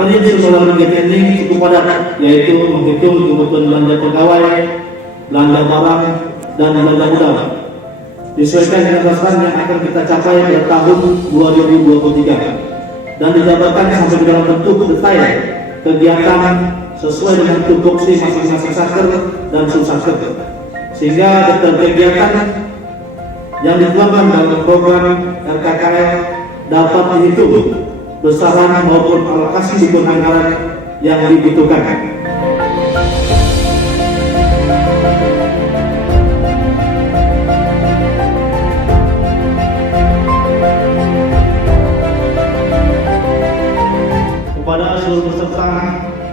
Materi dalam kegiatan ini cukup padat, yaitu menghitung kebutuhan belanja pegawai, belanja barang, dan belanja modal. Disesuaikan dengan sasaran yang akan kita capai pada tahun 2023 dan dijabarkan sampai ke dalam bentuk detail kegiatan sesuai dengan tupoksi masing-masing satker dan subsatker, sehingga detail kegiatan yang dituangkan dalam program RKKL dapat dihitung besaran maupun alokasi dukungan anggaran yang dibutuhkan. Kepada seluruh peserta,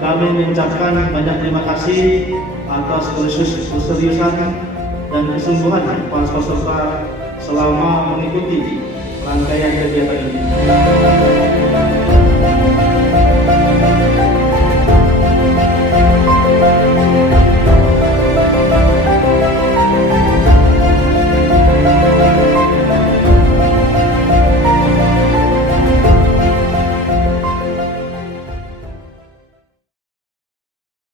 kami mengucapkan banyak terima kasih atas keseriusan dan kesungguhan para peserta selama mengikuti rangkaian kegiatan ini.